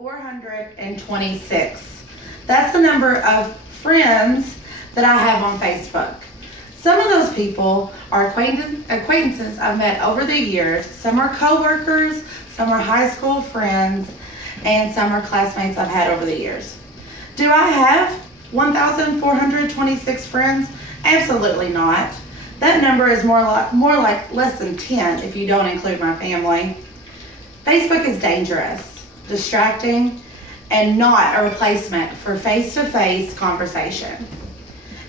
426. That's the number of friends that I have on Facebook. Some of those people are acquaintances I've met over the years. Some are co-workers, some are high school friends, and some are classmates I've had over the years. Do I have 1,426 friends? Absolutely not. That number is more like less than 10 if you don't include my family. Facebook is dangerous, distracting, and not a replacement for face-to-face conversation.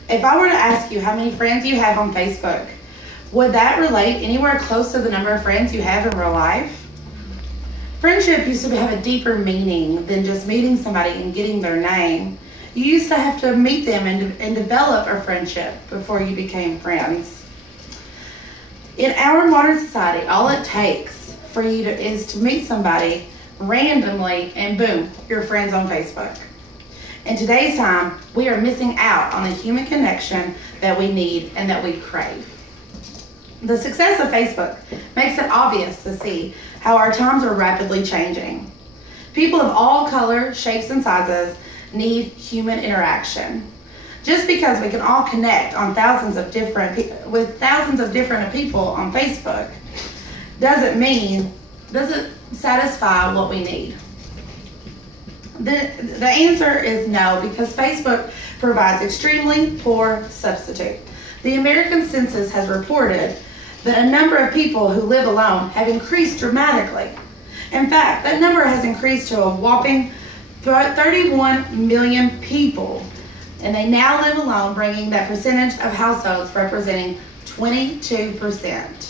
If I were to ask you how many friends you have on Facebook, would that relate anywhere close to the number of friends you have in real life? Friendship used to have a deeper meaning than just meeting somebody and getting their name. You used to have to meet them and develop a friendship before you became friends. In our modern society, all it takes for you is to meet somebody randomly and boom, you're friends on Facebook. In today's time, we are missing out on the human connection that we need and that we crave. The success of Facebook makes it obvious to see how our times are rapidly changing. People of all colors, shapes, and sizes need human interaction. Just because we can all connect on with thousands of different people on Facebook doesn't satisfy what we need. The answer is no, because Facebook provides extremely poor substitute. The American Census has reported that a number of people who live alone have increased dramatically. In fact, that number has increased to a whopping 31 million people, and they now live alone, bringing that percentage of households representing 22%.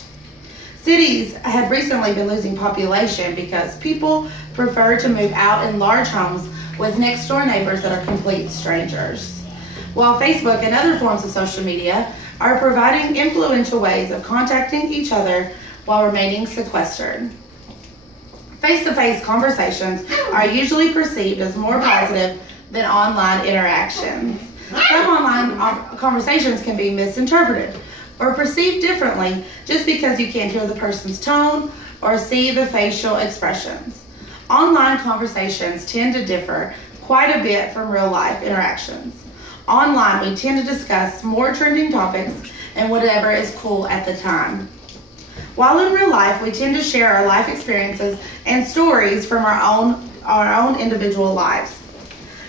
Cities have recently been losing population because people prefer to move out in large homes with next door neighbors that are complete strangers. While Facebook and other forms of social media are providing influential ways of contacting each other while remaining sequestered. Face-to-face conversations are usually perceived as more positive than online interactions. Some online conversations can be misinterpreted or perceived differently just because you can't hear the person's tone or see the facial expressions. Online conversations tend to differ quite a bit from real life interactions. Online, we tend to discuss more trending topics and whatever is cool at the time. While in real life, we tend to share our life experiences and stories from our own individual lives.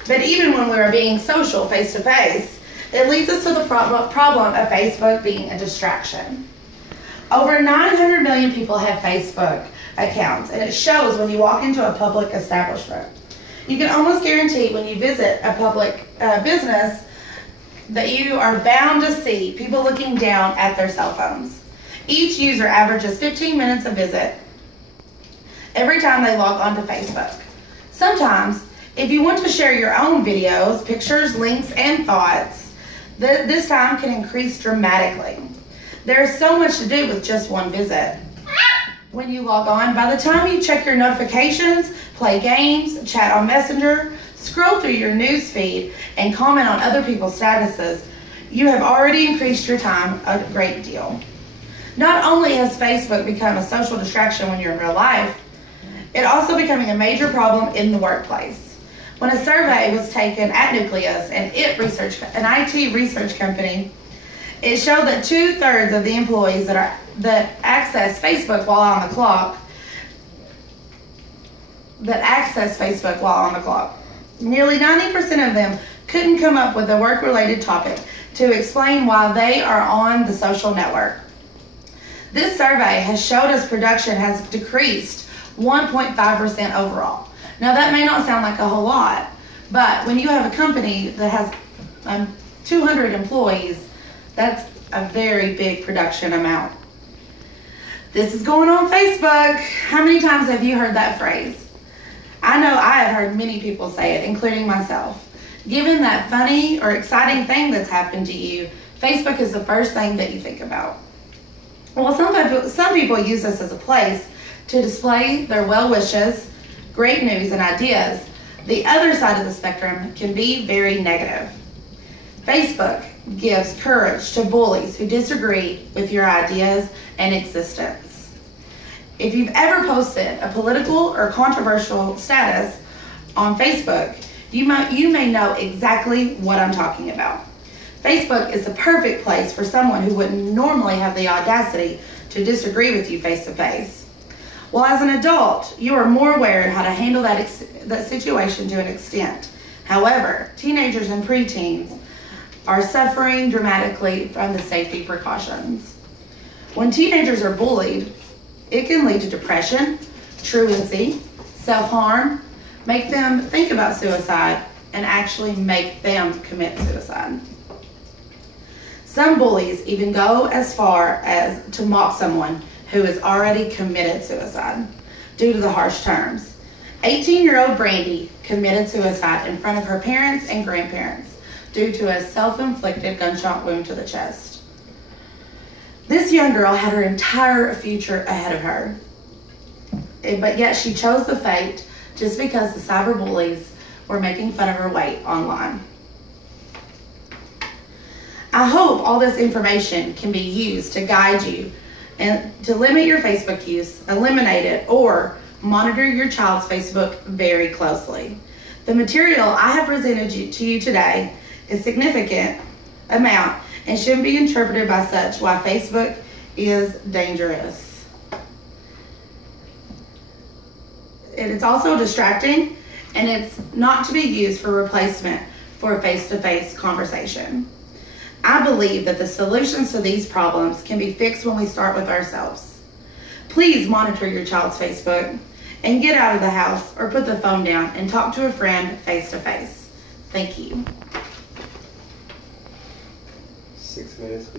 But even when we are being social face-to-face, it leads us to the problem of Facebook being a distraction. Over 900 million people have Facebook accounts, and it shows when you walk into a public establishment. You can almost guarantee when you visit a public business that you are bound to see people looking down at their cell phones. Each user averages 15 minutes a visit every time they log onto Facebook. Sometimes, if you want to share your own videos, pictures, links, and thoughts, this time can increase dramatically. There's so much to do with just one visit. When you log on, by the time you check your notifications, play games, chat on Messenger, scroll through your news feed, and comment on other people's statuses, you have already increased your time a great deal. Not only has Facebook become a social distraction when you're in real life, it's also becoming a major problem in the workplace. When a survey was taken at Nucleus, an IT research company, it showed that 2/3 of the employees that access Facebook while on the clock, nearly 90% of them couldn't come up with a work-related topic to explain why they are on the social network. This survey has showed us production has decreased 1.5% overall. Now that may not sound like a whole lot, but when you have a company that has 200 employees, that's a very big production amount. This is going on Facebook. How many times have you heard that phrase? I know I have heard many people say it, including myself. Given that funny or exciting thing that's happened to you, Facebook is the first thing that you think about. Well, some people use this as a place to display their well wishes, great news, and ideas. The other side of the spectrum can be very negative. Facebook gives courage to bullies who disagree with your ideas and existence. If you've ever posted a political or controversial status on Facebook, you may know exactly what I'm talking about. Facebook is the perfect place for someone who wouldn't normally have the audacity to disagree with you face to face. Well, as an adult, you are more aware of how to handle that situation to an extent. However, teenagers and preteens are suffering dramatically from the safety precautions. When teenagers are bullied, it can lead to depression, truancy, self-harm, make them think about suicide, and actually make them commit suicide. Some bullies even go as far as to mock someone who has already committed suicide due to the harsh terms. 18-year-old Brandy committed suicide in front of her parents and grandparents due to a self-inflicted gunshot wound to the chest. This young girl had her entire future ahead of her, but yet she chose the fate just because the cyber bullies were making fun of her weight online. I hope all this information can be used to guide you and to limit your Facebook use, eliminate it, or monitor your child's Facebook very closely. The material I have presented to you today is significant amount and shouldn't be interpreted by such why Facebook is dangerous. It is also distracting, and it's not to be used for replacement for a face-to-face conversation. I believe that the solutions to these problems can be fixed when we start with ourselves. Please monitor your child's Facebook and get out of the house or put the phone down and talk to a friend face-to-face. Thank you. 6 minutes.